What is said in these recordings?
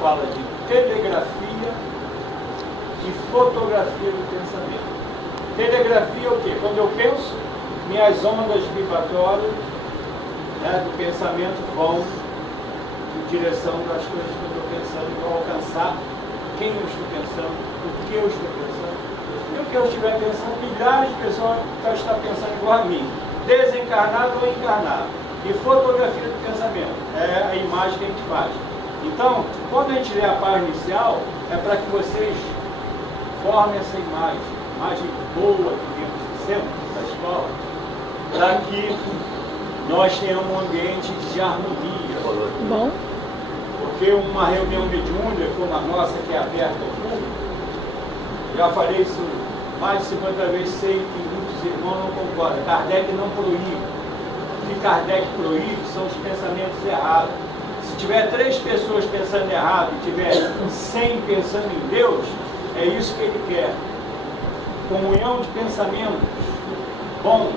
fala de telegrafia e fotografia do pensamento. Telegrafia é o quê? Quando eu penso, minhas ondas vibratórias, né, do pensamento vão em direção das coisas que eu estou pensando e vão alcançar quem eu estou pensando, o que eu estou pensando. E o que eu estiver pensando, milhares de pessoas estão pensando igual a mim, desencarnado ou encarnado. E fotografia do pensamento é a imagem que a gente faz. Então, quando a gente lê a página inicial, é para que vocês formem essa imagem boa aqui dentro do centro da escola, para que nós tenhamos um ambiente de harmonia. Bom. Porque uma reunião mediúnica, como a nossa, que é aberta ao público, já falei isso mais de 50 vezes, sei que muitos irmãos não concordam. Kardec não proíbe. O que Kardec proíbe são os pensamentos errados. Se tiver 3 pessoas pensando errado e tiver 100 pensando em Deus, é isso que ele quer. Comunhão de pensamentos bons.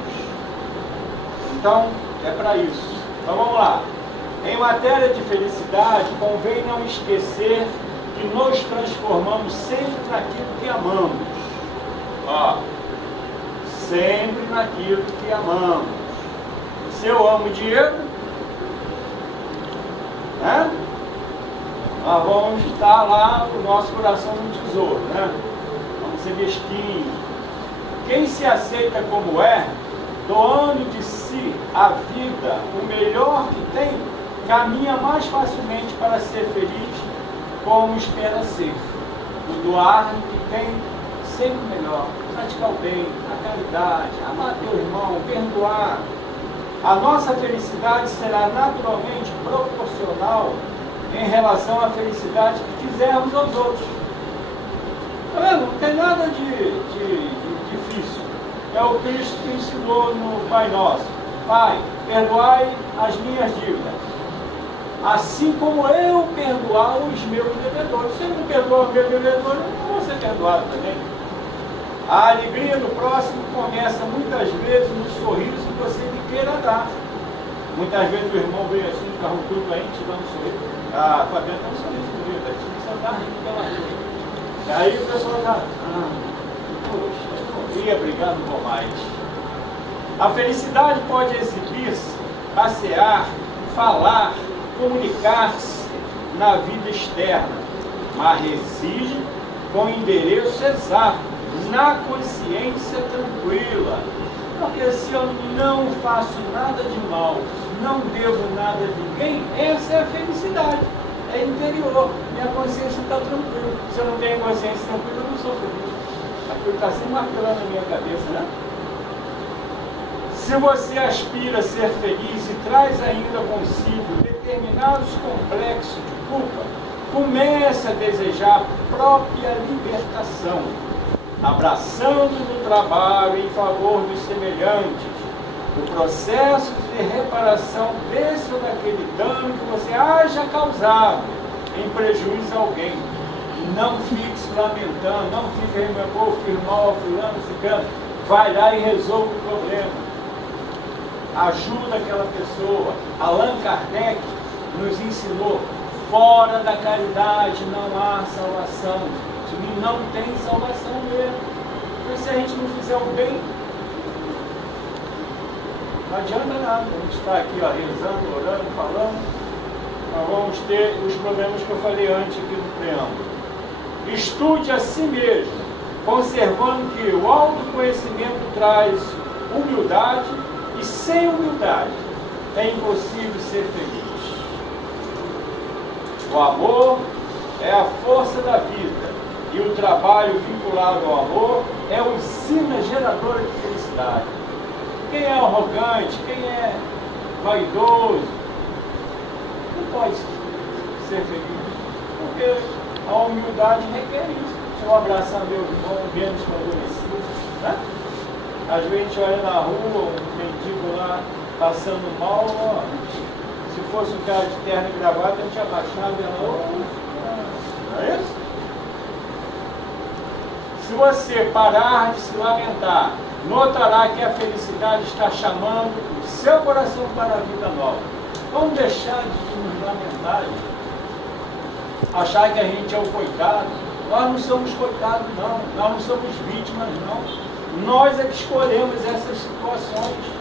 Então, é para isso. Então vamos lá. Em matéria de felicidade, convém não esquecer que nos transformamos sempre naquilo que amamos. Ó, sempre naquilo que amamos. Se eu amo dinheiro, né? Nós vamos estar lá o nosso coração no tesouro, né? Vamos ser mesquinhos. Quem se aceita como é, doando de si a vida, o melhor que tem, caminha mais facilmente para ser feliz como espera ser. O doar que tem sempre melhor, praticar o bem, a caridade, amar teu irmão, perdoar. A nossa felicidade será naturalmente proporcional em relação à felicidade que fizermos aos outros. Tá vendo? Não tem nada de difícil. É o Cristo que ensinou no Pai Nosso. Pai, perdoai as minhas dívidas, assim como eu perdoar os meus devedores. Se eu não perdoar os meus devedores, eu não vou ser perdoado também. A alegria do próximo começa muitas vezes no sorriso que você lhe queira dar. Muitas vezes o irmão veio assim, de carro tudo aí, te dando um sorriso. Ah, Fabiano tem um sorriso bonito, a gente só está rindo pela vida. E aí o pessoal está, poxa, eu não ia brigar, não vou mais. A felicidade pode exibir-se, passear, falar, comunicar-se na vida externa, mas reside com endereço exato, na consciência tranquila. Porque se eu não faço nada de mal, não devo nada a ninguém, essa é a felicidade, é interior, minha consciência está tranquila. Se eu não tenho consciência tranquila, eu não sou feliz. Aquilo está sempre martelando na minha cabeça, né? Se você aspira a ser feliz e traz ainda consigo determinados complexos de culpa, comece a desejar a própria libertação, abraçando no trabalho em favor dos semelhantes, o processo de reparação desse ou daquele dano que você haja causado em prejuízo a alguém. Não fique se lamentando, não fique rememorando, fiz mal a fulano, ciclano. Vai lá e resolva o problema. Ajuda aquela pessoa. Allan Kardec nos ensinou: fora da caridade não há salvação. E não tem salvação mesmo. Então, se a gente não fizer o bem, não adianta nada. A gente está aqui, ó, rezando, orando, falando. Nós vamos ter os problemas que eu falei antes aqui no preâmbulo. Estude a si mesmo, conservando que o autoconhecimento traz humildade, e sem humildade é impossível ser feliz. O amor é a força da vida, e o trabalho vinculado ao amor é a usina geradora de felicidade. Quem é arrogante, quem é vaidoso, não pode ser feliz, porque a humildade requer isso. Se eu abraçar meu irmão menos favorecido, né? Às vezes a gente olha na rua, um mendigo lá passando mal, ó, se fosse um cara de terno e gravata, a gente abaixava e ela, não é isso? Se você parar de se lamentar, notará que a felicidade está chamando o seu coração para a vida nova. Vamos deixar de nos lamentar, gente. achar que a gente é o coitado. Nós não somos coitados, não. Nós não somos vítimas, não. Nós é que escolhemos essas situações.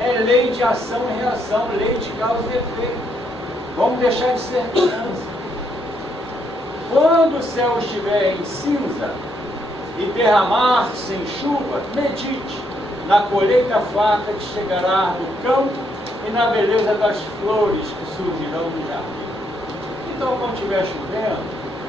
É lei de ação e reação, lei de causa e efeito. Vamos deixar de ser criança. Quando o céu estiver em cinza e derramar-se em chuva, medite na colheita farta que chegará no campo e na beleza das flores que surgirão no jardim. Então, quando estiver chovendo,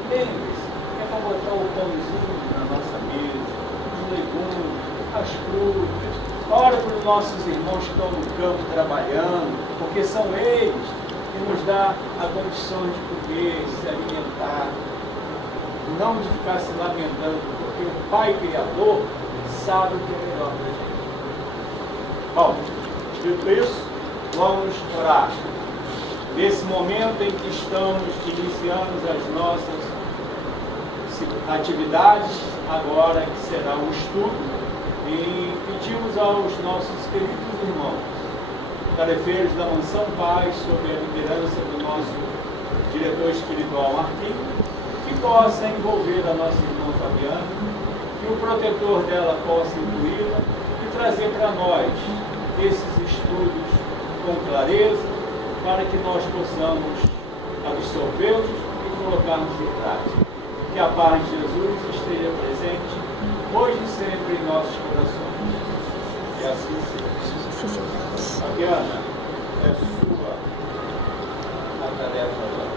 lembre-se que é para botar o pãozinho na nossa mesa, os legumes, as frutas. Ora para os nossos irmãos que estão no campo trabalhando, porque são eles que nos dão a condição de comer, se alimentar, não de ficar se lamentando, porque o Pai Criador sabe o que é melhor para a gente. Bom, dito isso, vamos orar. Nesse momento em que estamos iniciando as nossas atividades, agora que será um estudo, e pedimos aos nossos queridos irmãos, tarefeiros da Mansão Paz, sob a liderança do nosso diretor espiritual Marquinhos, que possa envolver a nossa irmã Fabiana, que o protetor dela possa incluí-la e trazer para nós esses estudos com clareza, para que nós possamos absorvê-los e colocarmos em prática. Que a paz de Jesus esteja presente, hoje e sempre em nossos corações. E assim seja. Fabiana, é sua a tarefa agora.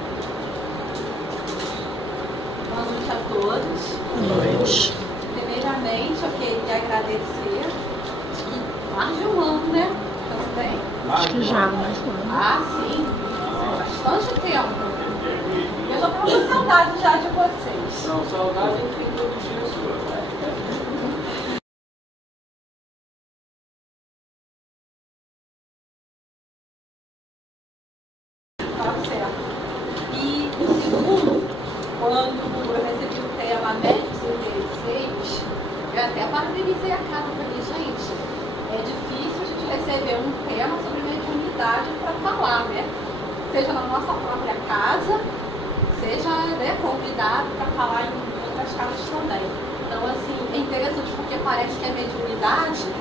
Boa noite a todos. Boa noite. Primeiramente, eu queria agradecer. Mais de um ano, né? Também. Acho que já, mais um ano. Ah, sim. Bastante tempo. Eu estou com saudade já de vocês. Não, saudade é que tem todo dia sua. Tá certo. E o segundo, quando eu recebi o tema Médicos Interesseis, eu até parabenizei a casa para mim, gente. É difícil a gente receber um tema sobre mediunidade para falar, né? Seja na nossa própria casa, seja, né, convidado para falar em outras casas também. Então, assim, é interessante porque parece que a mediunidade,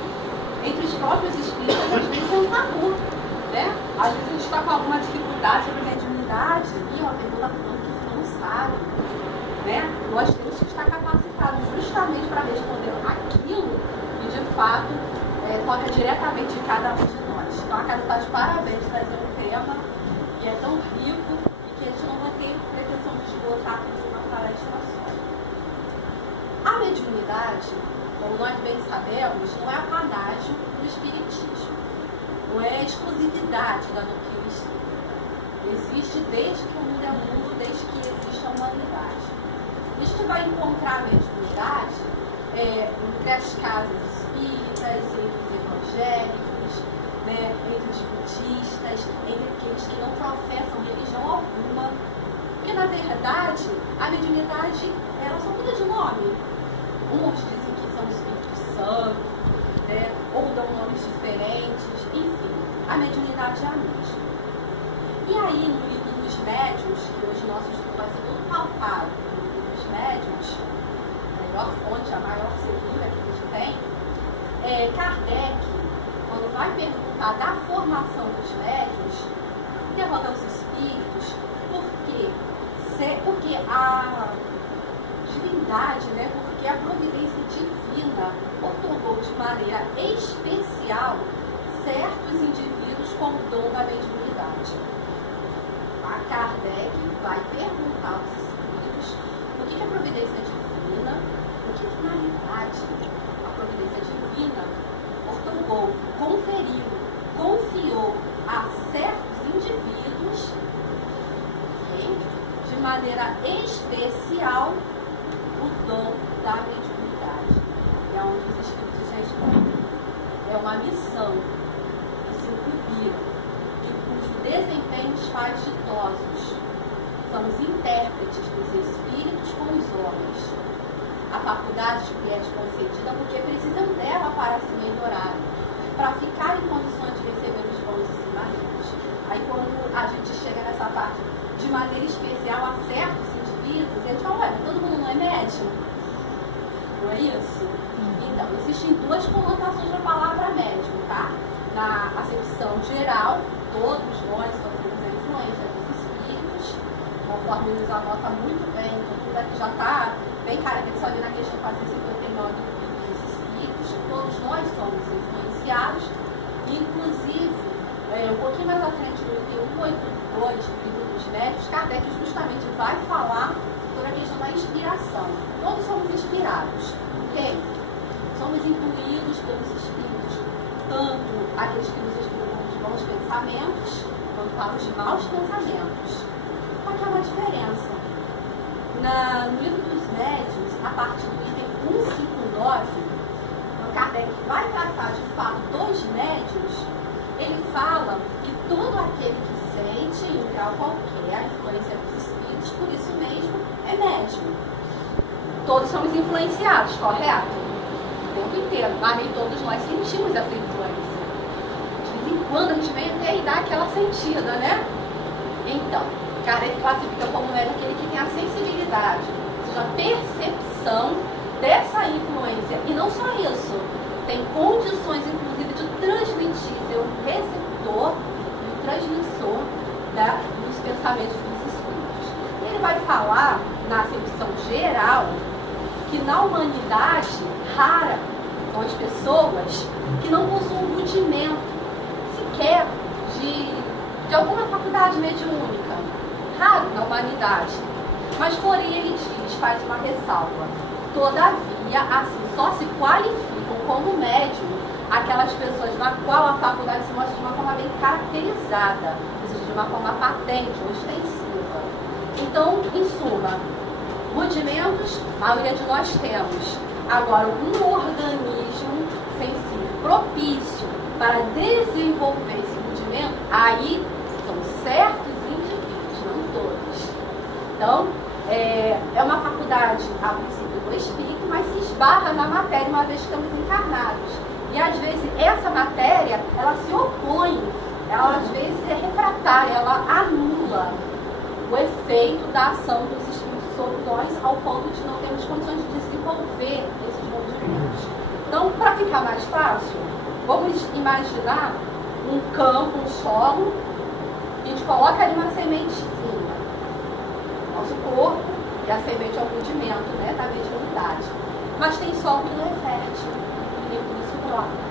entre os próprios espíritos, às vezes é um tabu, né? Às vezes a gente está com alguma dificuldade sobre mediunidade e ó, tem toda falando que não sabe, né? Nós temos que estar capacitados justamente para responder aquilo que, de fato, toca diretamente de cada um de nós. Então, a casa está de parabéns trazer um tema que é tão rico e que a gente não vai ter pretensão de esgotar tudo uma palestra só. A mediunidade, como nós bem sabemos, não é apanágio do espiritismo, não é exclusividade da doutrina espírita. Existe desde que o mundo é mundo, desde que existe a humanidade. A gente vai encontrar a mediunidade entre as casas espíritas, entre os evangélicos, né, entre os budistas, entre aqueles que não professam religião alguma. Porque, na verdade, a mediunidade, elas são todas de nome. Uns dizem que são o Espírito Santo, né, ou dão nomes diferentes, enfim, a mediunidade é a mesma. E aí, no livro dos médiuns, que hoje nosso estudo vai ser todo pautado no livro dos médiuns, a melhor fonte, a maior segura que a gente tem, Kardec, quando vai perguntar da formação dos médiuns, interroga os espíritos, porque a divindade, né, porque a providência divina otorgou de maneira especial certos indivíduos com o dom da mediunidade. A Kardec vai perguntar aos espíritos o que é a providência divina, o que na realidade a providência divina otorgou, conferiu, confiou a certos indivíduos, okay, de maneira especial o dom da mediunidade. É onde os espíritos respondem. É uma missão que se incumbiram, de cujo desempenho os faz ditosos. São os intérpretes dos espíritos com os homens. A faculdade que é concedida porque precisam dela para se melhorar, para ficar em condições de receber os bons ensinamentos. Aí quando a gente chega nessa parte, de maneira especial a certos não é isso? Então, existem duas conotações da palavra médium, tá? Na acepção geral, todos nós sofremos a influência dos espíritos, conforme nos anota muito bem, então tudo aqui já está bem caracterizado ali na questão 459 dos espíritos, todos nós somos influenciados, inclusive, um pouquinho mais à frente do item 182, do livro dos médiuns, Kardec justamente vai falar sobre a questão da inspiração. Todos somos inspirados, ok? Somos incluídos pelos espíritos, tanto aqueles que nos inspiram com os bons pensamentos, quanto para os maus pensamentos. Qual que é uma diferença? No livro dos médiuns, a partir do item 159, quando Kardec vai tratar de fato dos médiuns, ele fala que todo aquele que sente, em grau qualquer, a influência dos espíritos, por isso mesmo, é médium. Todos somos influenciados, correto? O tempo inteiro, mas nem todos nós sentimos essa influência. De vez em quando a gente vem até e dá aquela sentida, né? Então, Kardec classifica como aquele que tem a sensibilidade, ou seja, a percepção dessa influência. E não só isso, tem condições, inclusive, de transmitir, ser um receptor e um transmissor dos pensamentos dos espíritos. Ele vai falar, na acepção geral, que na humanidade rara são as pessoas que não possuem rudimento sequer de alguma faculdade mediúnica. Raro na humanidade. Mas, porém, ele diz, faz uma ressalva. Todavia, assim, só se qualificam como médium aquelas pessoas na qual a faculdade se mostra de uma forma bem caracterizada, ou seja, de uma forma patente, ostensiva. Então, em suma, rudimentos, a maioria de nós temos. Agora, um organismo sensível, propício para desenvolver esse rudimento, aí são certos indivíduos, não todos. Então, é uma faculdade, a princípio, do espírito, mas se esbarra na matéria uma vez que estamos encarnados. E, às vezes, essa matéria, ela se opõe, ela, às vezes, é refratária, ela anula o efeito da ação dos espíritos sobre nós, ao ponto de não termos condições de desenvolver esses movimentos. Então, para ficar mais fácil, vamos imaginar um campo, um solo, a gente coloca ali uma sementezinha. Nosso corpo, e a semente é o rudimento, né, da mediunidade. Mas tem solo que não é fértil, e nem por isso brota.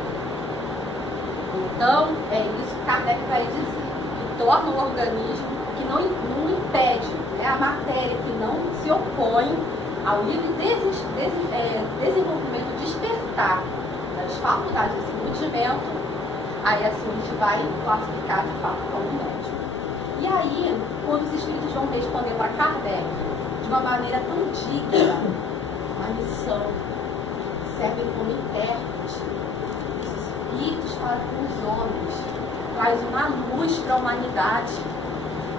Então, é isso que Kardec vai dizer, que torna o organismo que não impede, né, a matéria que não se opõe ao livre desenvolvimento, despertar das faculdades desse rudimento, aí assim a gente vai classificar de fato como médium. E aí, quando os espíritos vão responder para Kardec de uma maneira tão digna, uma missão, servem como intérprete, os espíritos falam com os homens, traz uma luz para a humanidade,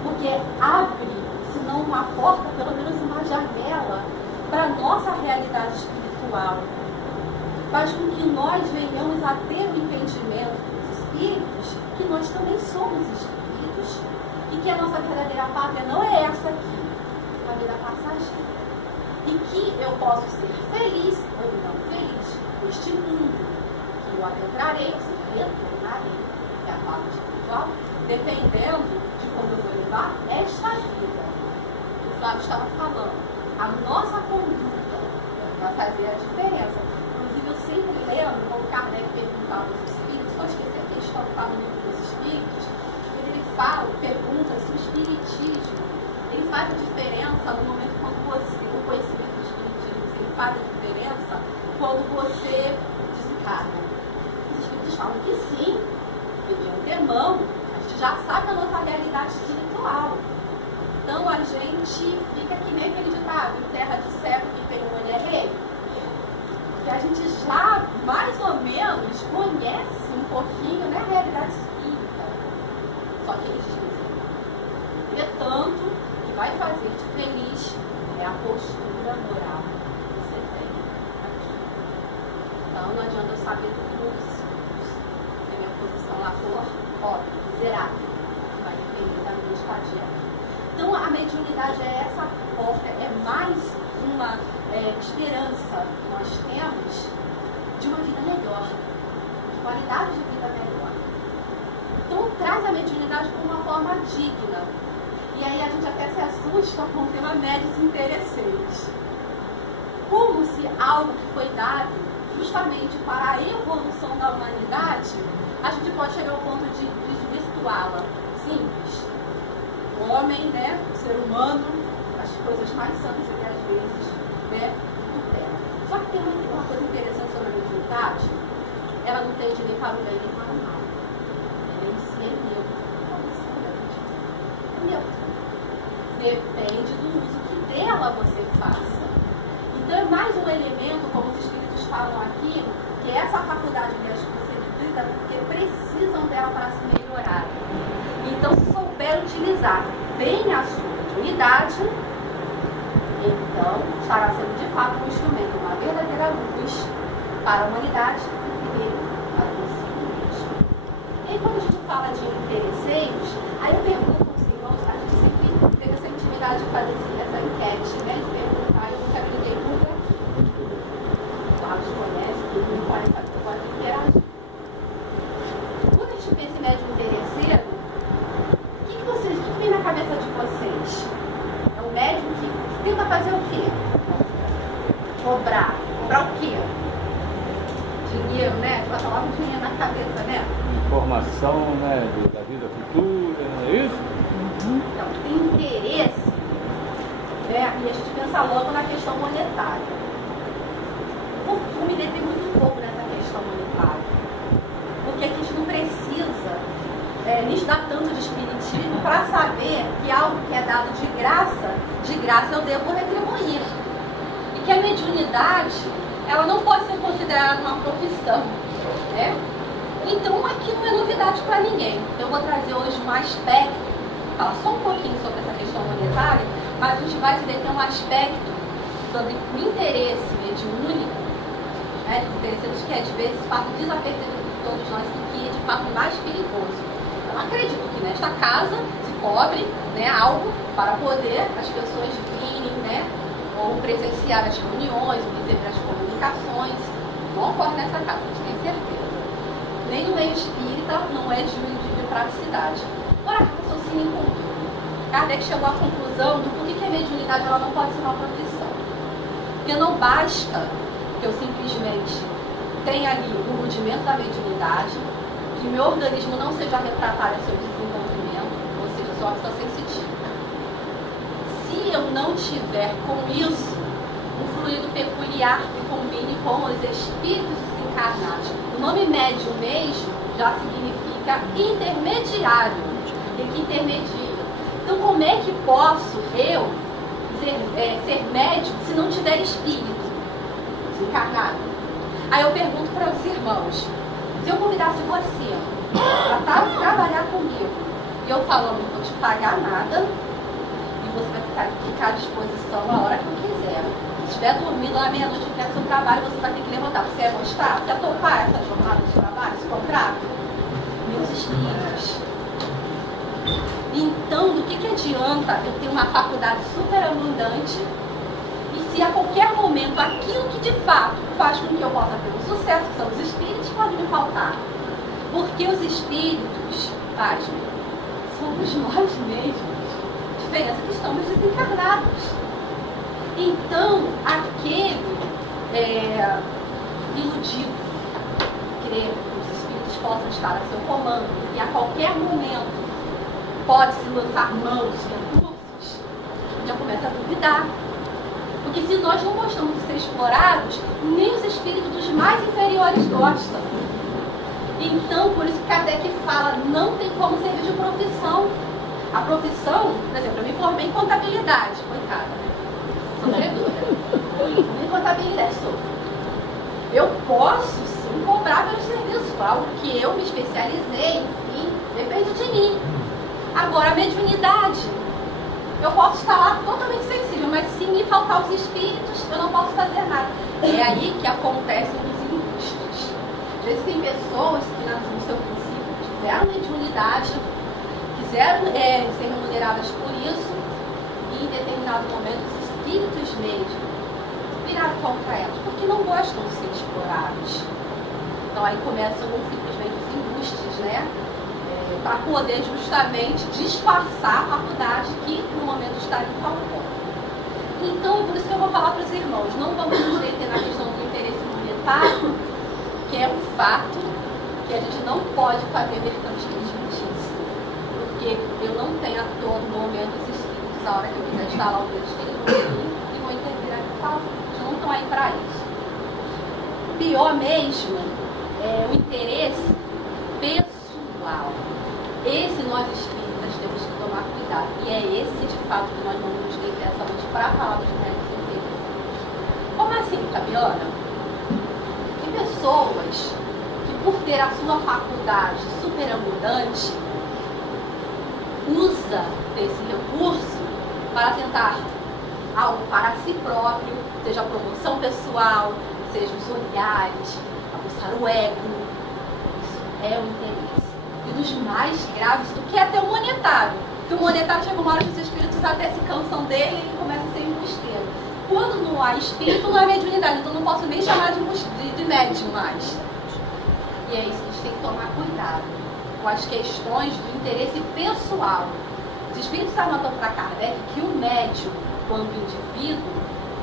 porque abre, se não uma porta, pelo menos uma janela para a nossa realidade espiritual. Faz com que nós venhamos a ter o entendimento dos espíritos que nós também somos espíritos e que a nossa verdadeira pátria não é essa aqui, a vida passageira. E que eu posso ser feliz ou não feliz neste mundo, que eu adentrarei, ou seja, retornarei, que é a pátria espiritual, dependendo de como eu vou levar esta vida. O Flávio estava falando, a nossa conduta vai fazer a diferença. Inclusive, eu sempre lembro, quando Kardec perguntava aos espíritos, só esqueci a questão que está no livro dos espíritos, ele pergunta se o espiritismo ele faz a diferença no momento quando você, o conhecimento do espiritismo, se ele faz a diferença quando você desencarna. Os espíritos falam que sim, porque de antemão, a gente já sabe a nossa realidade espiritual. Então a gente fica que nem aquele ditado, em terra de cego que tem um olho é rei. Porque a gente já, mais ou menos, conhece um pouquinho, né, a realidade espírita. Só que eles dizem, entretanto, o que vai fazer-te feliz é a postura moral que você tem aqui. Então não adianta eu saber tudo dos espíritos. Se a minha posição lá for, pobre, miserável, vai depender da minha estadia. Então, a mediunidade é essa porta, é mais uma esperança nós temos de uma vida melhor, de qualidade de vida melhor. Então traz a mediunidade como uma forma digna. E aí a gente até se assusta com o tema médios interesseiros. Como se algo que foi dado justamente para a evolução da humanidade, a gente pode chegar ao ponto de desvirtuá-la. Simples. O homem, né, o ser humano, as coisas mais santas que às vezes, né, supera. Só que tem uma coisa interessante sobre a mediunidade, ela não tem de nem para o bem nem para o mal. Ela em si é neutra. É neutra. Depende do uso que dela você faça. Então é mais um elemento, como os espíritos falam aqui, que essa faculdade delas que você visita, porque precisam dela para se melhorar. Então, se souber utilizar bem a sua mediunidade, então estará sendo de fato um instrumento, uma verdadeira luz para a humanidade e para consigo mesmo. E aí, quando a gente fala de interesseiros, aí eu pergunto aos irmãos, a gente sempre teve essa intimidade de fazer essa enquete, né? De perguntar, eu nunca vi ninguém nunca. O Carlos conhece, todo mundo pode saber que pode interagir. Quando a gente pensa em médium interesseiro, o que vem na cabeça de vocês? É um médium que tenta fazer o quê? Cobrar. Cobrar o quê? Dinheiro, né? Com a palavra dinheiro na cabeça, né? Informação, né, da vida futura, não é isso? Então, tem interesse, né? E a gente pensa logo na questão monetária. O me detém muito pouco nessa questão monetária. Porque aqui a gente não precisa estudar tanto de espiritismo para saber que algo que é dado de graça eu devo retribuir. E que a mediunidade, ela não pode ser considerada uma profissão, né? Então aqui não é novidade para ninguém. Eu vou trazer hoje um aspecto, falar só um pouquinho sobre essa questão monetária, mas a gente vai se deter um aspecto sobre o interesse mediúnico, né? Interessante que às vezes passa desapercebido por todos nós, que é de fato mais perigoso. Eu acredito que nesta casa se cobre, né, algo para poder as pessoas virem, né, ou presenciar as reuniões, ou receber as comunicações. Não ocorre nessa casa, a gente tem certeza. Nem no meio espírita não é de praticidade. Agora, raciocínio comigo. Kardec chegou à conclusão do porquê que a mediunidade ela não pode ser uma profissão. Porque não basta que eu simplesmente tenha ali o rudimento da mediunidade, que meu organismo não seja refratário ao seu desenvolvimento, ou seja, sou uma pessoa sensitiva. Se eu não tiver com isso um fluido peculiar que combine com os espíritos desencarnados, o nome médium mesmo já significa intermediário, e que intermedia. Então, como é que posso eu ser médium se não tiver espírito desencarnado? Aí eu pergunto para os irmãos, se eu convidasse você para trabalhar comigo e eu falando, não vou te pagar nada e você vai ficar à disposição a hora que eu quiser. Se estiver dormindo à meia-noite no seu trabalho, você vai ter que levantar. Você ia gostar? Você ia topar essa jornada de trabalho, esse contrato? Meus espíritos. Então, do que adianta eu ter uma faculdade super abundante e se a qualquer momento aquilo que de fato faz com que eu possa ter um sucesso, que são os espíritos, pode me faltar? Porque os espíritos, pasmem, somos nós mesmos. A diferença é que estamos desencarnados. Então, aquele iludido, crer que os espíritos possam estar a seu comando e a qualquer momento pode-se lançar mãos de recursos, já começa a duvidar. Porque se nós não gostamos de ser explorados, nem os espíritos mais inferiores gostam. Então, por isso que Kardec fala, não tem como servir de profissão. A profissão, por exemplo, eu me formei em contabilidade, coitada, né? Sofredora. Em contabilidade, sofro. Eu posso sim cobrar pelos serviços, algo que eu me especializei, enfim, depende de mim. Agora, a mediunidade, eu posso estar lá totalmente sensível, mas se me faltar os espíritos, eu não posso fazer nada. É aí que acontecem os embustes. Às vezes tem pessoas que no seu princípio tiveram mediunidade, quiseram ser remuneradas por isso, e em determinado momento os espíritos mesmo viraram contra elas? Porque não gostam de ser explorados. Então aí começam conflitos meio embustes, né? Para poder justamente disfarçar a faculdade que no momento está em falta. Então, por isso que eu vou falar para os irmãos, não vamos nos deter na questão do interesse monetário, que é um fato que a gente não pode fazer mercantilismo disso. Porque eu não tenho a todo momento os espíritos, a hora que eu quiser instalar o meu espírito e vou intervir a minha falta. Eles não estão aí para isso. Pior mesmo é o interesse pessoal. Esse nós espíritas temos que tomar cuidado. E é esse, de fato, que nós vamos nos deter essa noite para falar dos médicos interesses. Como assim, Fabiana? Tem pessoas que, por ter a sua faculdade superabundante, usa desse recurso para tentar algo para si próprio, seja a promoção pessoal, seja os olhares, aguçar o ego. Isso é o interesse. E dos mais graves do que até o monetário. Porque o monetário chega uma hora que os espíritos até se cansam dele e começa a ser embusteiro. Quando não há espírito, não há mediunidade. Então não posso nem chamar de médium mais. E é isso, a gente tem que tomar cuidado com as questões do interesse pessoal. Os espíritos anotam para Kardec que o médium, quanto indivíduo,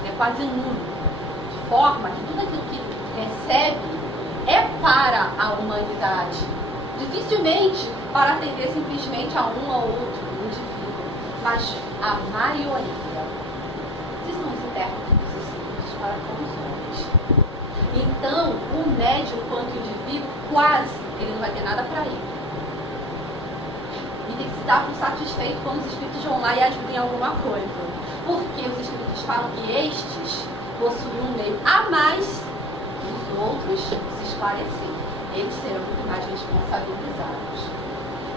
é quase nulo. De forma que tudo aquilo que recebe é para a humanidade. Dificilmente para atender simplesmente a um ou outro indivíduo, mas a maioria. Vocês são os intérpretes dos espíritos para todos os homens. Então, o médium, quanto indivíduo, quase ele não vai ter nada para ir. E tem que se dar por satisfeito quando os espíritos vão lá e ajudem em alguma coisa. Porque os espíritos falam que estes possuem um meio a mais que os outros se esclarecer. Eles serão muito mais responsabilizados.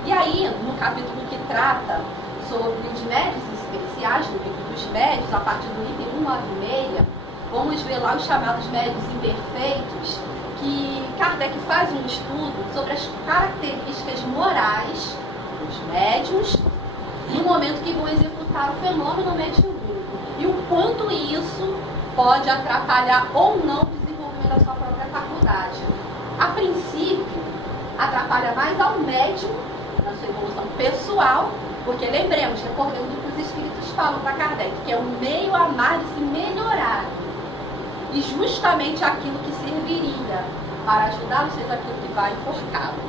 E aí, no capítulo que trata sobre os médios especiais, no livro dos médios, a partir do item 196, vamos ver lá os chamados médios imperfeitos, que Kardec faz um estudo sobre as características morais dos médios no momento que vão executar o fenômeno mediúnico e o quanto isso pode atrapalhar ou não o desenvolvimento da sua própria faculdade. A princípio, atrapalha mais ao médium na sua evolução pessoal, porque lembremos, recordemos o que os espíritos falam para Kardec, que é o meio a mais de se melhorar. E justamente aquilo que serviria para ajudá-lo seja aquilo que vai enforcá-lo.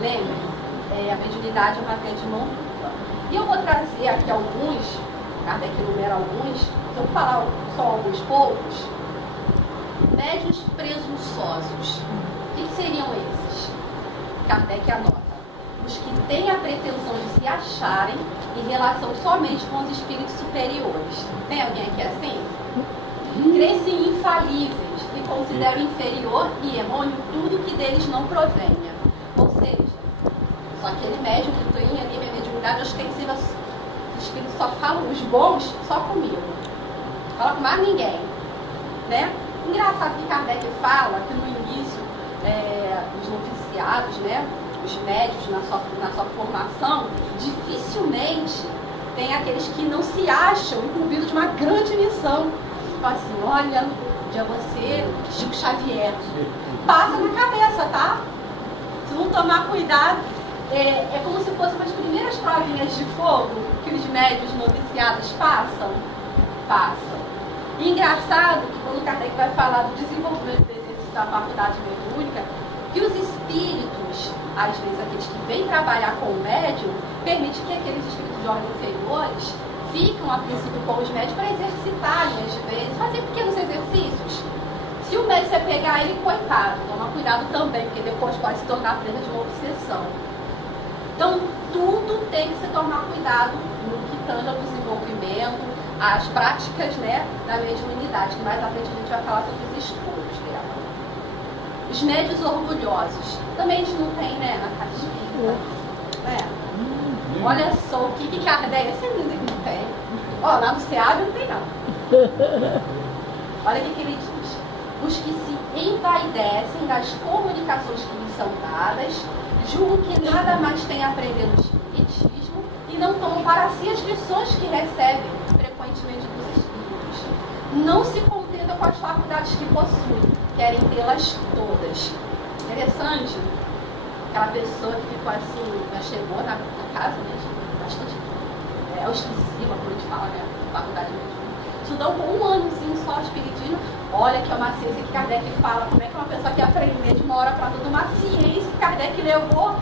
Lembrem, a mediunidade é uma via de mão dupla. E eu vou trazer aqui alguns, Kardec enumera alguns, se eu falar só alguns poucos, médiuns presunçosos. O que seriam esses? Kardec anota. Os que têm a pretensão de se acharem em relação somente com os espíritos superiores. Tem alguém aqui assim? Crescem infalíveis e consideram inferior e emônio tudo que deles não provenha. Ou seja, só aquele médium que tem ali minha mediunidade ostensiva, os espíritos só falam, os bons, só comigo. Não fala com mais ninguém. Né? Engraçado que Kardec fala que no início os noviciados, né, os médios na sua formação, dificilmente tem aqueles que não se acham incumbidos de uma grande missão. Fala assim, olha, já você, Chico Xavier, passa na cabeça, tá? Se não tomar cuidado, é como se fossem as primeiras provinhas de fogo que os médios noviciados passam. E engraçado que quando Kardec vai falar do desenvolvimento do exercício da faculdade mediúnica, que os espíritos, às vezes aqueles que vêm trabalhar com o médium, permitem que aqueles espíritos de ordem inferiores ficam a princípio com os médios para exercitarem, às vezes, fazer pequenos exercícios. Se o médico você pegar ele, coitado, toma cuidado também, porque depois pode se tornar presa de uma obsessão. Então, tudo tem que se tomar cuidado no que tange ao desenvolvimento, as práticas, né, da mediunidade, que mais à frente a gente vai falar sobre os estudos dela. Os médios orgulhosos. Também a gente não tem, né, na caixinha. Olha só o que Kardec, você não tem. Ó, lá no SEAB não tem não. Olha o que ele diz. Os que se envaidecem das comunicações que lhes são dadas, julgam que nada mais têm a aprender no espiritismo e não tomam para si as lições que recebem frequentemente dos espíritos. Não se contentam acordo com as faculdades que possuem, querem tê-las todas. Interessante, aquela pessoa que ficou assim, já chegou na casa, né? Bastante ostensiva, quando a gente fala, né? Faculdade mesmo. Estudou com um anozinho só de espiritismo. Olha que é uma ciência que Kardec fala, como é que uma pessoa quer aprender de uma hora para outra, uma ciência que Kardec levou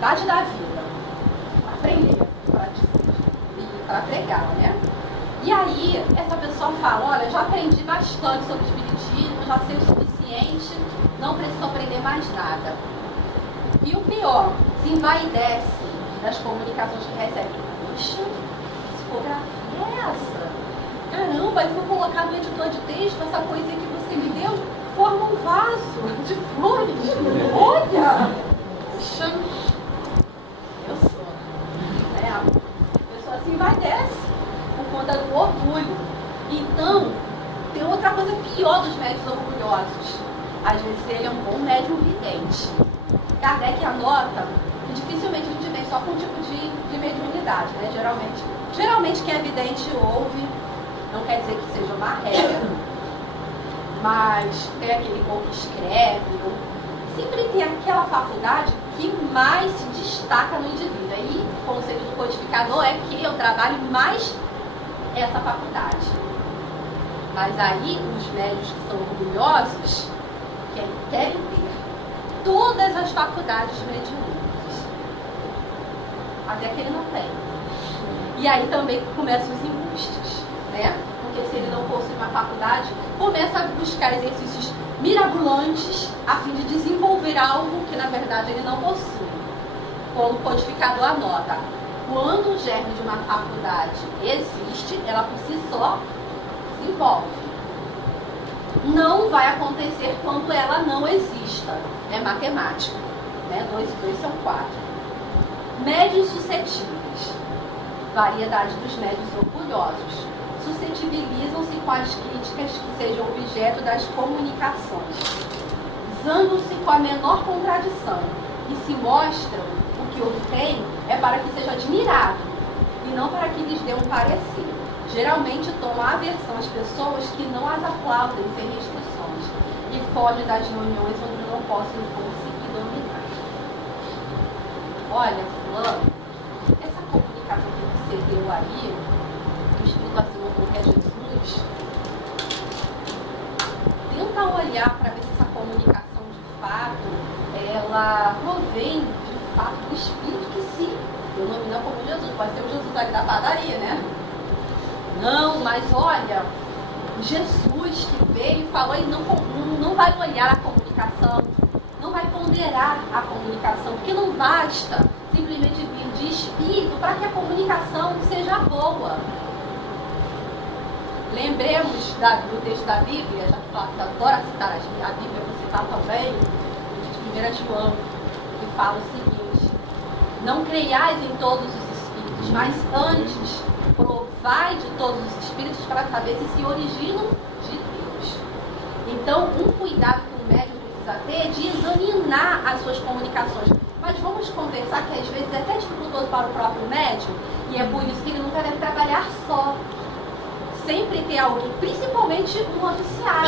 da vida, aprender para pregar, né? E aí, essa pessoa fala, olha, já aprendi bastante sobre o espiritismo, já sei o suficiente, não preciso aprender mais nada. E o pior, se envaidece das comunicações que recebe. Puxa, que psicografia é essa? Caramba, eu vou colocar no editor de texto essa coisinha que você me deu, forma um vaso de flores. Olha! Puxa, eu sou. A pessoa se envaidece por conta do orgulho. Então, tem outra coisa pior dos médiuns orgulhosos. Às vezes ele é um bom médium vidente. Kardec anota que dificilmente a gente vem só com um tipo de mediunidade, né? Geralmente quem é vidente ouve, não quer dizer que seja uma regra, mas tem aquele povo que escreve, sempre tem aquela faculdade que mais se destaca no indivíduo. Aí, o conceito do codificador é que eu trabalho mais essa faculdade. Mas aí, os médios que são orgulhosos querem ter todas as faculdades mediúnicas. Até que ele não tem. E aí também começam os embustes, né? Porque se ele não possui uma faculdade, começa a buscar exercícios mirabolantes a fim de desenvolver algo que na verdade ele não possui. Como o codificador anota, quando o germe de uma faculdade existe, ela por si só se envolve. Não vai acontecer quando ela não exista. É matemática, né? 2 e 2 são 4. Médios suscetíveis. Variedade dos médios orgulhosos. Suscetibilizam-se com as críticas que sejam objeto das comunicações. Zangam-se com a menor contradição. E se mostram o que obtém é para que seja admirado e não para que lhes dê um parecer. Geralmente tomam aversão às pessoas que não as aplaudem sem restrições e fogem das reuniões onde não possam conseguir dominar. Olha, fulano, essa comunicação que você deu aí, que o Espírito assinou que é Jesus, tenta olhar para ver se essa comunicação de fato, ela provém de fato do Espírito que se denomina como Jesus. Pode ser o Jesus ali da padaria, né? Não, mas olha, Jesus que veio e falou, e não vai olhar a comunicação, não vai ponderar a comunicação, porque não basta simplesmente vir de espírito para que a comunicação seja boa. Lembremos do texto da Bíblia, já que adoro citar a Bíblia, vou citar também, de 1 João, que fala o seguinte: não creiais em todos os espíritos, mas antes provai de todos os espíritos para saber se originam de Deus. Então, um cuidado que o médium precisa ter é de examinar as suas comunicações. Mas vamos conversar que às vezes é até dificultoso para o próprio médium, e é por isso que ele nunca deve trabalhar só. Sempre ter alguém, principalmente um oficial,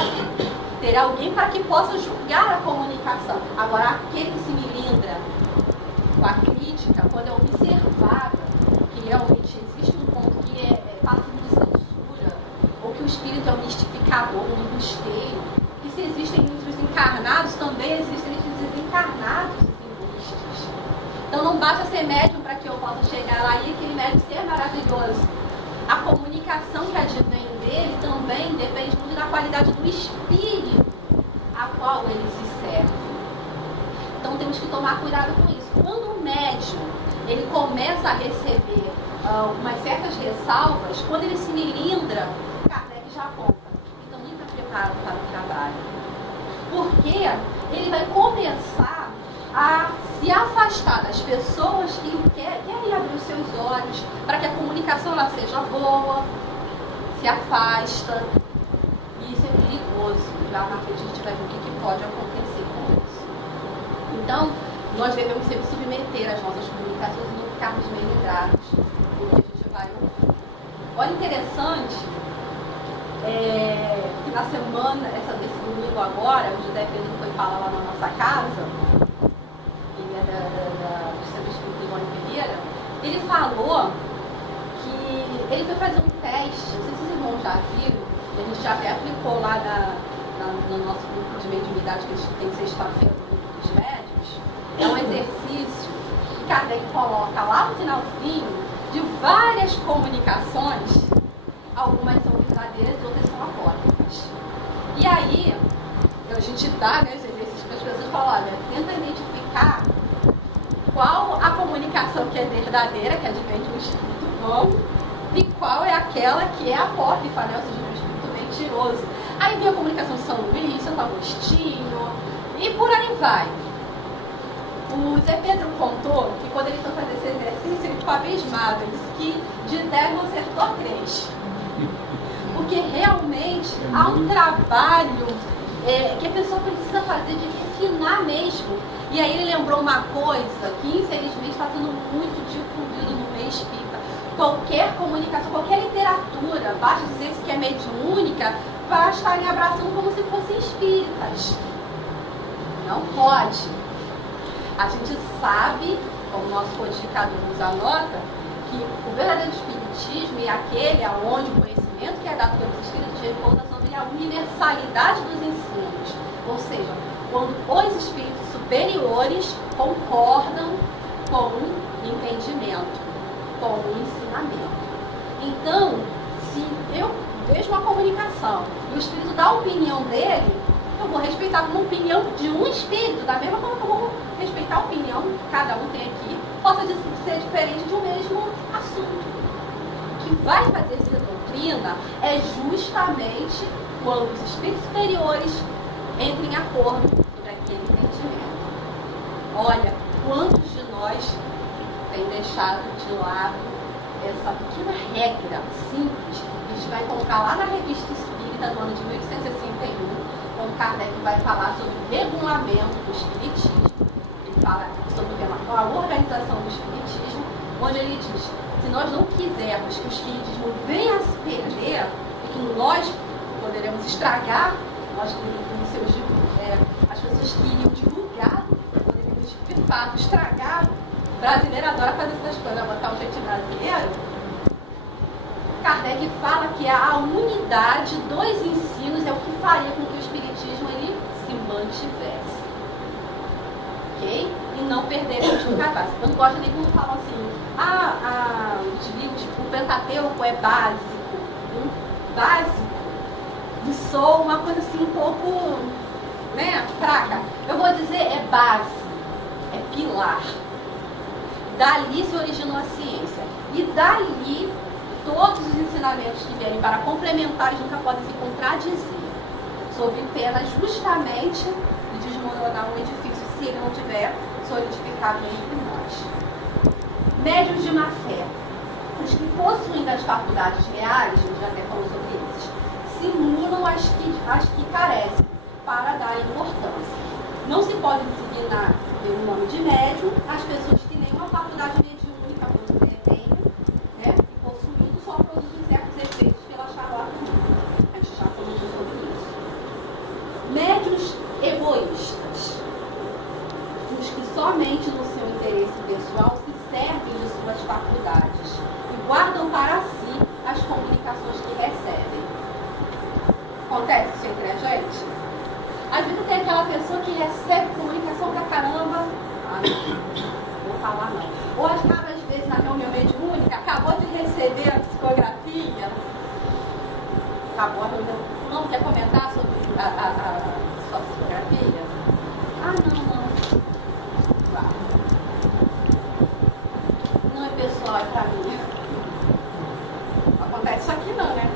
ter alguém para que possa julgar a comunicação. Agora, aquele que se melindra com a crítica, quando é observado que realmente existe um ponto que é passivo de censura, ou que o espírito é um mistificador, um embusteiro, que se existem entre os encarnados, também existem entre os desencarnados os embustes. Então não basta ser médium para que eu possa chegar lá e aquele médium ser maravilhoso. A comunicação que advém dele também depende muito da qualidade do espírito a qual ele se serve. Então temos que tomar cuidado com isso. Quando o médium ele começa a receber umas certas ressalvas, quando ele se melindra, Kardec já aponta. Então nem está preparado para o trabalho. Porque ele vai começar a se afastar das pessoas que querem abrir os seus olhos para que a comunicação ela seja boa, se afasta. E isso é perigoso. Já na frente a gente vai ver o que pode acontecer com isso. Então, nós devemos sempre submeter as nossas comunicações e não ficarmos melindrados do que a gente vai ouvir. Olha, interessante que na semana, esse domingo agora, o José Pedro foi falar lá na nossa casa, ele é do Centro Espírita Ivone Pereira, ele falou que ele foi fazer um teste, não sei se os irmãos já viram, a gente já até aplicou lá no nosso grupo de mediunidade que a gente tem sexta-feira no grupo dos médios. É um exercício que Kardec coloca lá no finalzinho de várias comunicações, algumas são verdadeiras, outras são apócrifas. E aí, a gente dá, né, esse exercício para as pessoas e fala, olha, tenta identificar qual a comunicação que é verdadeira, que advém de um espírito bom, e qual é aquela que é apócrifa, né, ou seja, um espírito mentiroso. Aí vem a comunicação de São Luís, Santo Agostinho, e por aí vai. O Zé Pedro contou que quando ele foi fazer esse exercício, ele ficou abismado. Ele disse que de 10 não acertou 3. Porque realmente há um trabalho que a pessoa precisa fazer de refinar mesmo. E aí ele lembrou uma coisa que infelizmente está sendo muito difundido no meio espírita. Qualquer comunicação, qualquer literatura, basta dizer que é mediúnica, para estarem abraçando como se fossem espíritas. Não pode. A gente sabe, como o nosso codificador nos anota, que o verdadeiro espiritismo é aquele onde o conhecimento que é dado pelos espíritos repousa sobre a universalidade dos ensinos. Ou seja, quando os espíritos superiores concordam com o entendimento, com o ensinamento. Então, se eu vejo uma comunicação e o espírito dá a opinião dele, eu vou respeitar como opinião de um espírito, da mesma forma que eu vou respeitar a opinião que cada um tem aqui, possa ser diferente de um mesmo assunto. O que vai fazer essa doutrina é justamente quando os espíritos superiores entrem em acordo sobre aquele entendimento. Olha, quantos de nós têm deixado de lado essa pequena regra simples que a gente vai encontrar lá na Revista Espírita do ano de 1861, onde Kardec vai falar sobre o regulamento do espiritismo. Ele fala sobre a organização do espiritismo, onde ele diz, se nós não quisermos que o espiritismo venha a se perder, e que nós poderemos estragar, nós as pessoas que iriam divulgar, poderíamos de fato estragar. O brasileiro adora fazer essas coisas, botar o jeito brasileiro. Kardec fala que a unidade dos ensinos é o que faria com que o espiritismo ele se mantivesse. Ok? E não perdesse o capaz. Eu não gosto nem quando falam assim, os livros, o Pentateuco é básico. Básico. E sou uma coisa assim um pouco, né, fraca. Eu vou dizer, é base, é pilar. Dali se originou a ciência. E dali todos os ensinamentos que vierem para complementar nunca podem se contradizer, sob pena justamente de desmoronar um edifício se ele não tiver solidificado entre nós. Médiuns de má fé, os que possuem das faculdades reais, a gente já até falou sobre esses, simulam as que carecem para dar importância. Não se pode designar pelo nome de médium as pessoas que têm uma faculdade mediúnica como tem, né, e possuindo só produzem certos efeitos pela charlatania. A gente já comentou sobre isso. Médiuns egoístas, os que somente no seu interesse pessoal se servem de suas faculdades e guardam para si as comunicações que recebem. Acontece isso entre a gente? Às vezes tem aquela pessoa que recebe comunicação pra caramba. Não vou falar não. Ou acaba às vezes na reunião mediúnica, acabou de receber a psicografia. Acabou a reunião. Não quer comentar sobre a sua psicografia? Não. Vai. Não é pessoal, é pra mim. Acontece isso aqui não, né?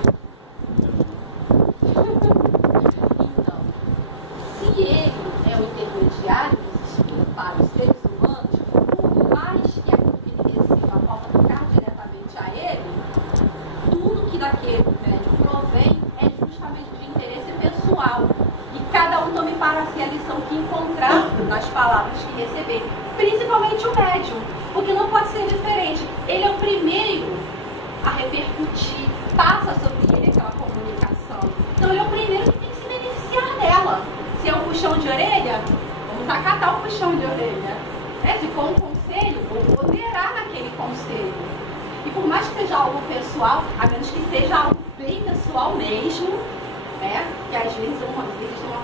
Se ele é o intermediário dos espíritos para os seres humanos, por mais que aquilo que ele receba possa tocar diretamente a ele, tudo que daquele médium provém é justamente de interesse pessoal. E cada um tome para si a lição que encontrar nas palavras que receber, principalmente o médium, porque não pode ser diferente. Ele é o primeiro a repercutir, passa sobre ele aquela comunicação. Então ele é o primeiro que puxão de orelha, vamos acatar o puxão de orelha. Se for um conselho, vou ponderar naquele conselho. E por mais que seja algo pessoal, a menos que seja algo bem pessoal mesmo, que às vezes tem uma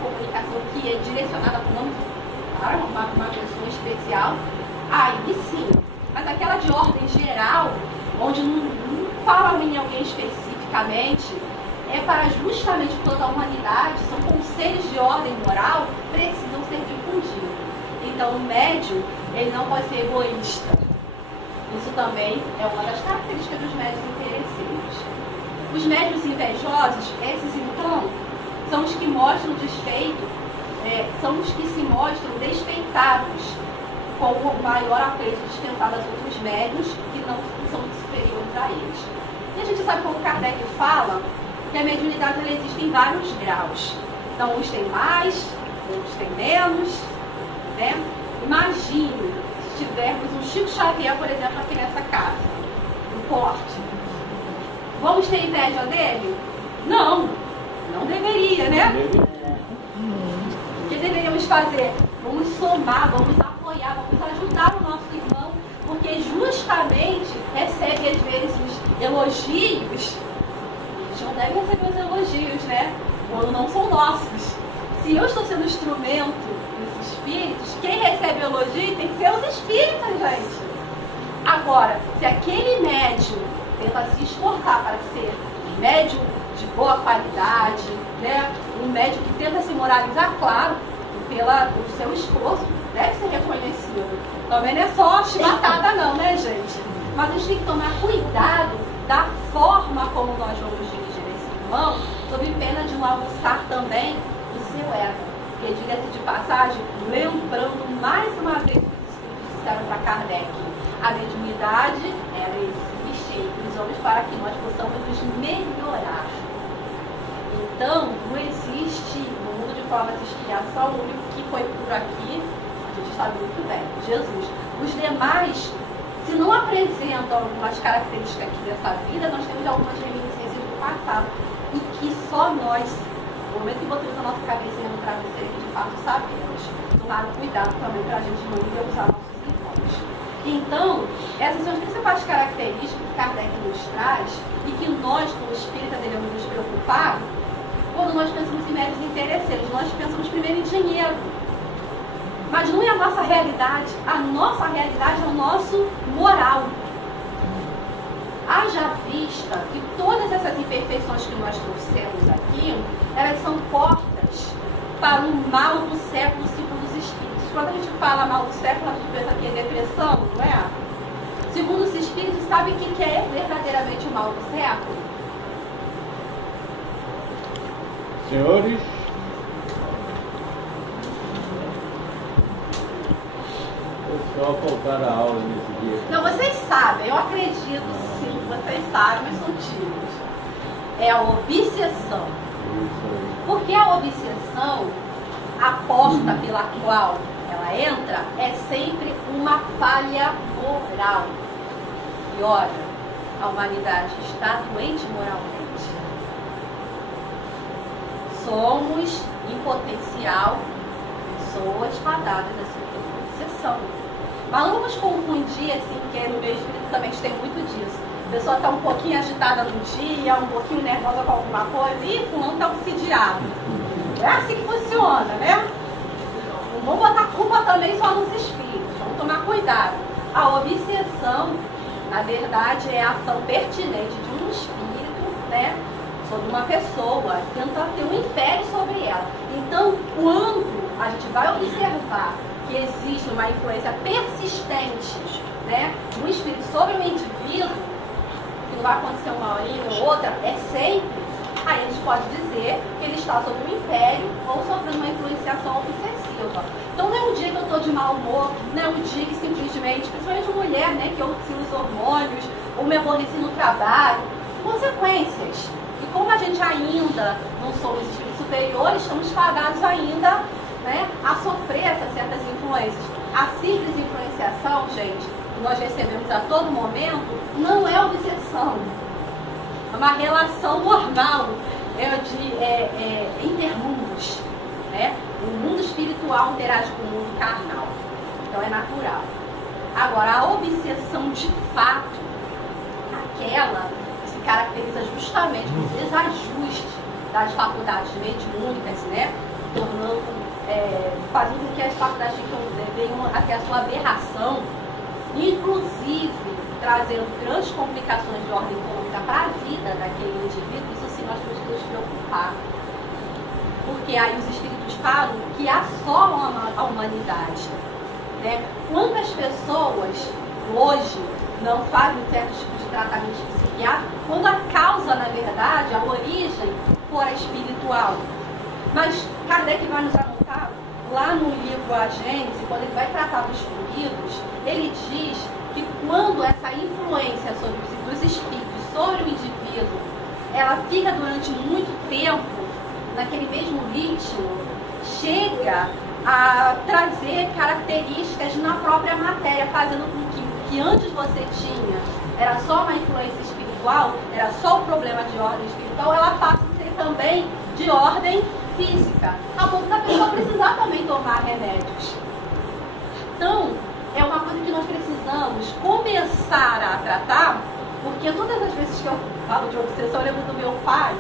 comunicação que é direcionada para uma pessoa especial, aí sim. Mas aquela de ordem geral, onde não fala em alguém especificamente, é para justamente toda a humanidade, são conselhos de ordem moral, precisam ser difundidos. Então o médium, ele não pode ser egoísta. Isso também é uma das características dos médiuns interesseiros. Os médiuns invejosos, esses então, são os que mostram despeito, são os que se mostram despeitados, com o maior apreço dispensado aos outros médiuns que não são superiores a eles. E a gente sabe como Kardec fala que a mediunidade ela existe em vários graus. Então, uns têm mais, outros têm menos, Imagine se tivermos um Chico Xavier, por exemplo, aqui nessa casa, no porte. Vamos ter inveja dele? Não, não deveria, né? O que deveríamos fazer? Vamos somar, vamos apoiar, vamos ajudar o nosso irmão, porque justamente recebe às vezes os elogios. A gente não deve receber os elogios, quando não são nossos. Se eu estou sendo instrumento dos espíritos, quem recebe elogio tem que ser os espíritos, gente. Agora, se aquele médium tenta se esforçar para ser médium de boa qualidade, um médium que tenta se moralizar, claro, pelo seu esforço, deve ser reconhecido. Também não é só chibatada não, gente? Mas a gente tem que tomar cuidado da forma como nós vamos dirigir esse irmão, sob pena de não aguçar também o seu ego. Porque, diga-se de passagem, lembrando mais uma vez o que os espíritos disseram para Kardec, a mediunidade, ela existe entre os homens para que nós possamos nos melhorar. Então, não existe no mundo de provas e expiação, o único que foi por aqui, a gente sabe muito bem, Jesus. Os demais, se não apresentam algumas características aqui dessa vida, nós temos algumas reminiscências do passado, em que só nós, no momento que botamos a nossa cabecinha no travesseiro, que de fato sabemos, tomar cuidado também para a gente não usar nossos irmãos. Então, essas são as principais características que Kardec nos traz e que nós, como espírita, devemos nos preocupar quando nós pensamos em médios interesseiros. Nós pensamos primeiro em dinheiro. Mas não é a nossa realidade. A nossa realidade é o nosso moral. Haja vista que todas essas imperfeições que nós trouxemos aqui, elas são portas para o mal do século segundo os espíritos. Quando a gente fala mal do século, a gente pensa que é depressão, não é? Segundo os espíritos, sabe o que é verdadeiramente o mal do século? Senhores, só faltar a aula nesse dia. Não, vocês sabem, eu acredito sim, vocês sabem, mas são tímidos. É a obsessão. Porque a obsessão, a porta pela qual ela entra, é sempre uma falha moral. E olha, a humanidade está doente moralmente. Somos, em potencial, pessoas fadadas assim por obsessão. Mas não vamos confundir, assim, porque no meio espírito também tem muito disso. A pessoa está um pouquinho agitada no dia, um pouquinho nervosa com alguma coisa, e fulano está obsidiado. É assim que funciona, Não vamos botar culpa também só nos espíritos, vamos tomar cuidado. A obsessão, na verdade, é a ação pertinente de um espírito, sobre uma pessoa, tenta ter um império sobre ela. Então, quando a gente vai observar que existe uma influência persistente, do espírito sobre o indivíduo, que não vai acontecer uma horinha ou outra, é sempre, aí a gente pode dizer que ele está sob um império ou sofrendo uma influenciação obsessiva. Então não é um dia que eu estou de mau humor, não é um dia que simplesmente, principalmente mulher, que eu utilizo os hormônios, ou me aborreci no trabalho, consequências. E como a gente ainda não somos espíritos superiores, estamos fadados ainda a sofrer essas certas influências. A simples influenciação, gente, que nós recebemos a todo momento, não é obsessão. É uma relação normal, de intermundos. né? O mundo espiritual interage com o mundo carnal. Então é natural. Agora, a obsessão de fato, aquela que se caracteriza justamente pelo desajuste das faculdades mediúnicas, né? Fazendo com que as faculdades venham até a sua aberração, inclusive trazendo grandes complicações de ordem econômica para a vida daquele indivíduo. Isso sim nós temos que nos preocupar. Porque aí os espíritos falam que assolam a humanidade, né? Quantas pessoas hoje não fazem certos tipos de tratamento psiquiátrico quando a causa, na verdade, a origem fora espiritual? Mas Kardec vai nos anotar lá no livro A Gênese, quando ele vai tratar dos fluidos, ele diz que quando essa influência dos espíritos sobre o indivíduo, ela fica durante muito tempo naquele mesmo ritmo, chega a trazer características na própria matéria, fazendo com que o que antes você tinha era só uma influência espiritual, era só um problema de ordem espiritual, ela passa a ser também de ordem física, a ponto da pessoa precisar também tomar remédios. Então, é uma coisa que nós precisamos começar a tratar, porque todas as vezes que eu falo de obsessão, eu lembro do meu pai.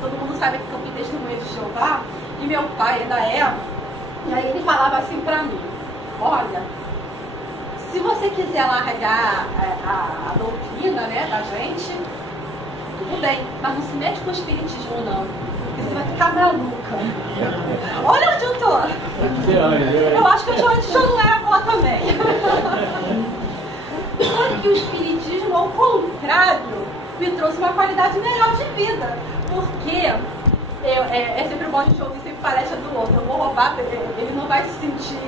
Todo mundo sabe que eu fui testemunha de Jeová, e meu pai ainda é. E aí ele falava assim pra mim: olha, se você quiser largar a doutrina, né, da gente, tudo bem, mas não se mete com o espiritismo não, porque você vai ficar maluca. Olha onde eu tô. Eu acho que o João não é boa também. Só que o espiritismo, ao contrário, me trouxe uma qualidade melhor de vida. Porque é sempre bom a gente ouvir sempre palestra do outro. Eu vou roubar, ele não vai se sentir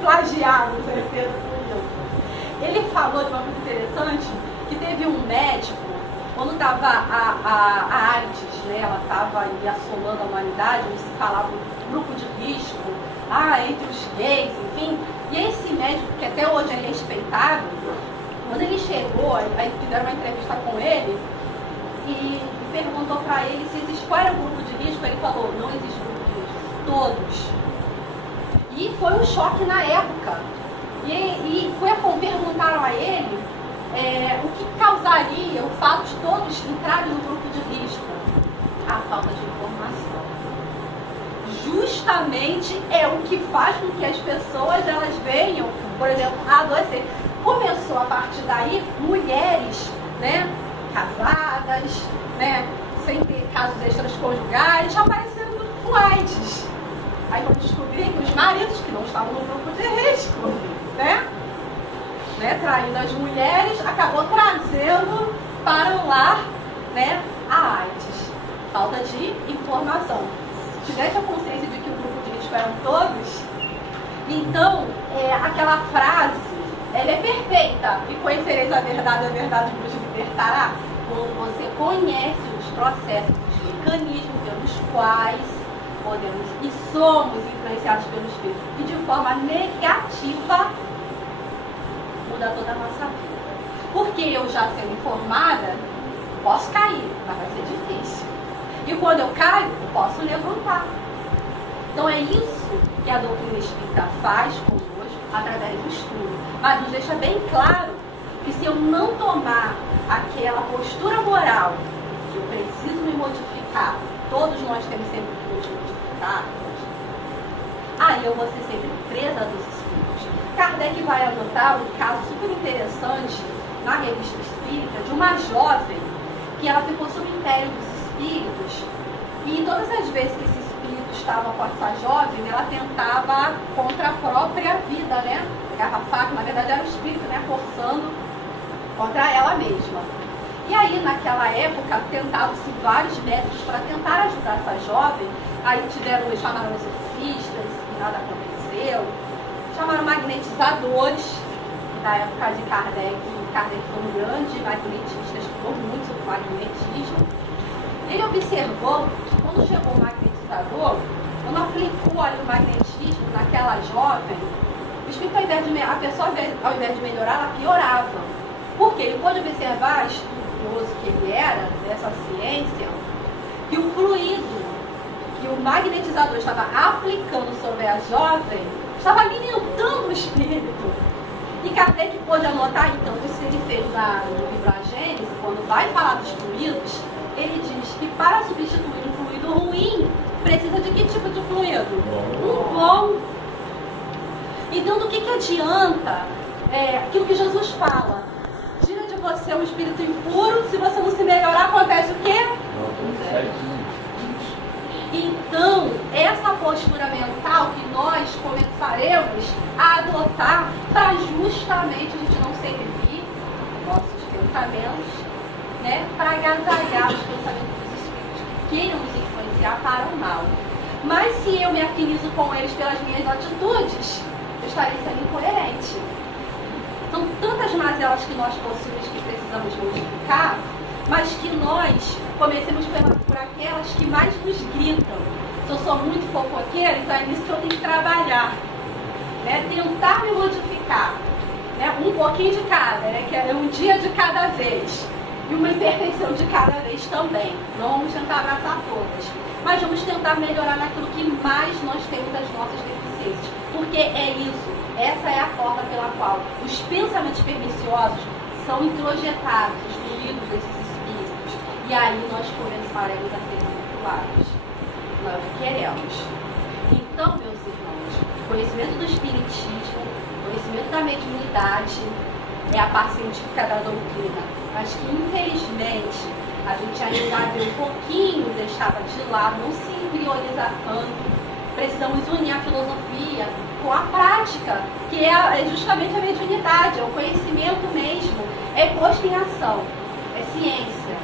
plagiado, certeza, por isso. Ele falou de uma coisa interessante, que teve um médico, quando estava a AIDS, né, ela estava aí assolando a humanidade, onde se falava um grupo de risco, entre os gays, enfim. E esse médico, que até hoje é respeitado, quando ele chegou, aí fizeram uma entrevista com ele, e perguntou para ele se existe, qual era o grupo de risco. Ele falou: não existe grupo de risco, todos. E foi um choque na época. E perguntaram a ele o que causaria o fato de todos entrarem no grupo de risco. A falta de informação. Justamente é o que faz com que as pessoas elas venham, por exemplo, a adoecer. Começou a partir daí mulheres, né, casadas, né, sem ter casos extraconjugais, aparecendo com AIDS. Aí vamos descobrir que os maridos que não estavam no grupo de risco, né, traindo as mulheres, acabou trazendo para o lar, né, a AIDS. Falta de informação. Se tivesse a consciência de que o grupo de risco eram todos, então aquela frase, ela é perfeita. E conhecereis a verdade vos libertará. Quando você conhece os processos, os mecanismos pelos quais podemos e somos influenciados pelo Espírito, e de forma negativa, muda toda a nossa vida. Porque eu já sendo informada, posso cair, mas vai ser difícil. E quando eu caio, eu posso levantar. Então é isso que a doutrina espírita faz conosco através do estudo. Mas nos deixa bem claro que se eu não tomar aquela postura moral que eu preciso me modificar, todos nós temos sempre que nos modificar, aí eu vou ser sempre presa dos espíritos. Kardec vai anotar um caso super interessante na Revista Espírita de uma jovem que ela ficou sob império dos espíritos, e todas as vezes que esse espírito estava com essa jovem, ela tentava contra a própria vida, né? Pegava a faca, na verdade era o espírito, né, forçando contra ela mesma. E aí, naquela época, tentavam-se vários métodos para tentar ajudar essa jovem. Aí chamaram os exorcistas, e nada aconteceu. Chamaram magnetizadores, da época de Kardec. Kardec foi um grande magnetista, estudou muito sobre o magnetismo. Ele observou que quando chegou o magnetizador, quando aplicou ali o magnetismo naquela jovem, o espírito, a pessoa, ao invés de melhorar, ela piorava. Porque ele pôde observar, estudioso que ele era, dessa ciência, que o fluido que o magnetizador estava aplicando sobre a jovem, estava alimentando o espírito. E Kardec pôde anotar, então, isso ele fez no livro A Gênese, quando vai falar dos fluidos, ele diz que para substituir um fluido ruim, precisa de que tipo de fluido? Um bom. Então, do que adianta aquilo que Jesus fala? Tira de você um espírito impuro, se você não se melhorar, acontece o quê? Então, essa postura mental que nós começaremos a adotar para justamente a gente não servir nossos pensamentos, né, para agasalhar os pensamentos dos espíritos que queiram nos influenciar para o mal. Mas se eu me afinizo com eles pelas minhas atitudes, eu estarei sendo incoerente. São tantas mazelas que nós possuímos que precisamos modificar, mas que nós comecemos por aquelas que mais nos gritam. Se eu sou muito fofoqueira, então é nisso que eu tenho que trabalhar, né? Tentar me modificar, né? Um pouquinho de cada, né? Que é um dia de cada vez, e uma imperfeição de cada vez também. Não vamos tentar abraçar todas, mas vamos tentar melhorar naquilo que mais nós temos das nossas deficiências, porque é isso, essa é a porta pela qual os pensamentos perniciosos são introjetados, os fluidos desses espíritos, e aí nós começaremos a ser manipulados. Nós queremos. Então, meus irmãos, conhecimento do espiritismo, conhecimento da mediunidade é a parte científica da doutrina, mas que infelizmente a gente ainda vê um pouquinho deixava de lado, não se prioriza tanto. Precisamos unir a filosofia com a prática, que é justamente a mediunidade, é o conhecimento mesmo, é posto em ação, é ciência.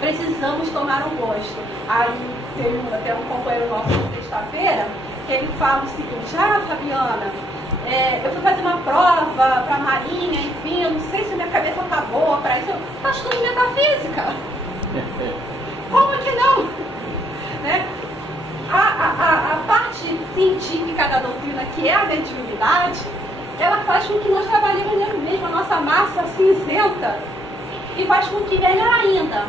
Precisamos tomar um gosto. Aí teve até um companheiro nosso na sexta-feira, que ele fala o seguinte: Fabiana, eu fui fazer uma prova para a Marinha, enfim, eu não sei se minha cabeça tá boa para isso. Eu estou estudando metafísica. Como que não? Né? A parte científica da doutrina, que é a mediunidade, ela faz com que nós trabalhemos mesmo a nossa massa cinzenta, e faz com que, melhor ainda,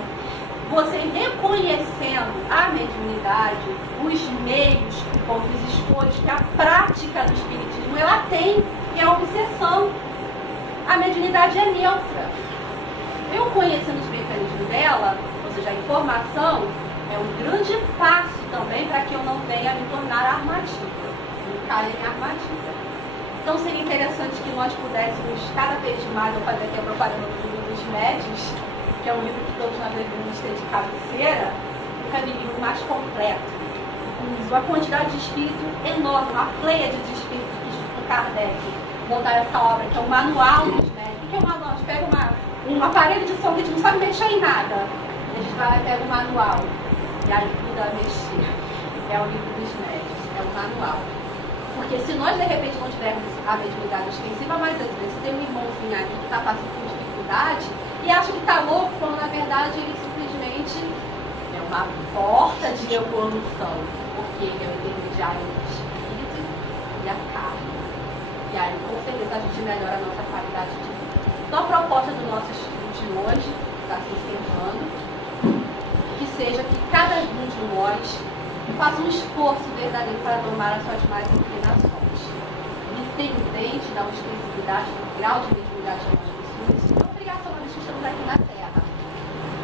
você reconhecendo a mediunidade, os meios, os escolhos que a prática do espiritismo ela tem, e a obsessão. A mediunidade é neutra. Eu conhecendo os mecanismos dela, ou seja, a informação, é um grande passo também para que eu não venha me tornar armadilha, não caia em armadilha. Então seria interessante que nós pudéssemos cada vez mais, eu fazer aqui a propaganda do livro dos médios, que é um livro que todos nós devemos ter de cabeceira, um caminho mais completo, com uma quantidade de espírito enorme, uma pleiade de espíritos que o Kardec montar essa obra, que é o Manual dos Médios. O que é o manual? A gente pega um aparelho de som que a gente não sabe mexer em nada, a gente vai lá e pega o manual e ajuda a mexer. É o livro dos médios, é o manual. Porque se nós de repente não tivermos a mediunidade extensiva, mas às vezes tem um irmãozinho aqui que está passando por dificuldade e acha que está louco, quando na verdade ele simplesmente é uma porta de evolução, porque ele é o intermediário entre o espírito e a carne. E aí com certeza a gente melhora a nossa qualidade de vida. Então a proposta do nosso estudo de hoje, está se encerrando, que seja que cada um de nós faça um esforço verdadeiro para domar as suas más inclinações, independente da ostensibilidade, do grau de mediunidade que nós possuímos. Isso não é obrigação, nós estamos aqui na Terra.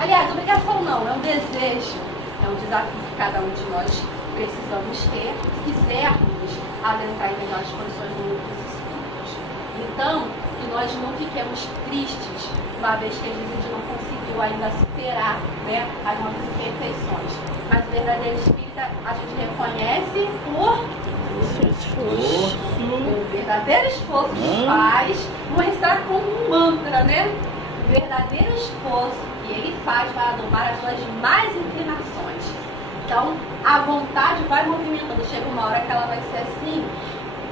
Aliás, obrigação não, é um desejo, é um desafio que cada um de nós precisamos ter, se quisermos adentrar em melhores condições do mundo dos espíritos. Então, que nós não fiquemos tristes, uma vez que a gente não conseguiu ainda superar, né, as nossas imperfeições. Mas o verdadeiro espírita a gente reconhece por esforço. O verdadeiro esforço que faz, vamos estar como um mantra, né? O verdadeiro esforço que ele faz para domar as suas más inclinações. Então, a vontade vai movimentando. Chega uma hora que ela vai ser assim,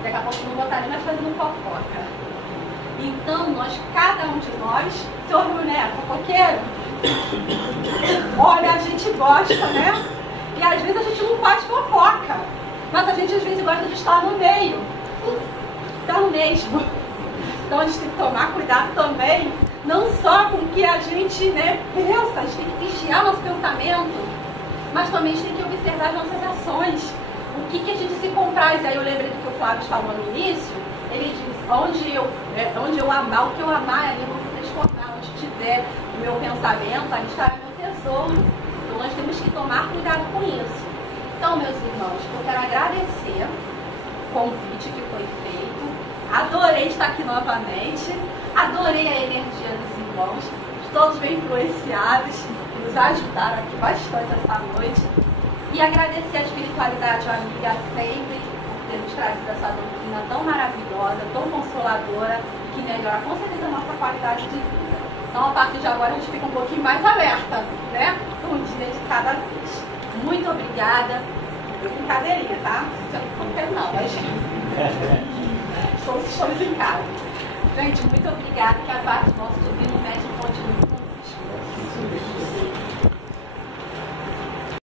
daqui a pouco não vou estar nem mais fazendo fofoca. Então, cada um de nós, senhor Bruneto, fofoqueiro, olha, a gente gosta, né? E às vezes a gente não faz fofoca, mas a gente às vezes gosta de estar no meio. Então mesmo. Então a gente tem que tomar cuidado também, não só com o que a gente, né, pensa, a gente tem que vigiar nosso pensamento, mas também a gente tem que observar as nossas ações. O que a gente se compraz? Aí eu lembrei do que o Flávio falou no início. Ele diz, onde eu amar, o que eu amar, ali eu vou transformar. Onde tiver o meu pensamento, ali estará meu tesouro. Então nós temos que tomar cuidado com isso. Então, meus irmãos, eu quero agradecer o convite que foi feito. Adorei estar aqui novamente. Adorei a energia dos irmãos. Todos bem influenciados, que nos ajudaram aqui bastante essa noite. E agradecer a espiritualidade amiga sempre por ter nos trazido essa doutrina tão maravilhosa, tão consoladora, que melhora com certeza a nossa qualidade de vida. Então, a partir de agora, a gente fica um pouquinho mais alerta, né? Um dia de cada vez. Muito obrigada. Foi brincadeirinha, tá? Não sei não, mas estamos em casa. Gente, muito obrigada. Que a paz do nosso divino mestre continue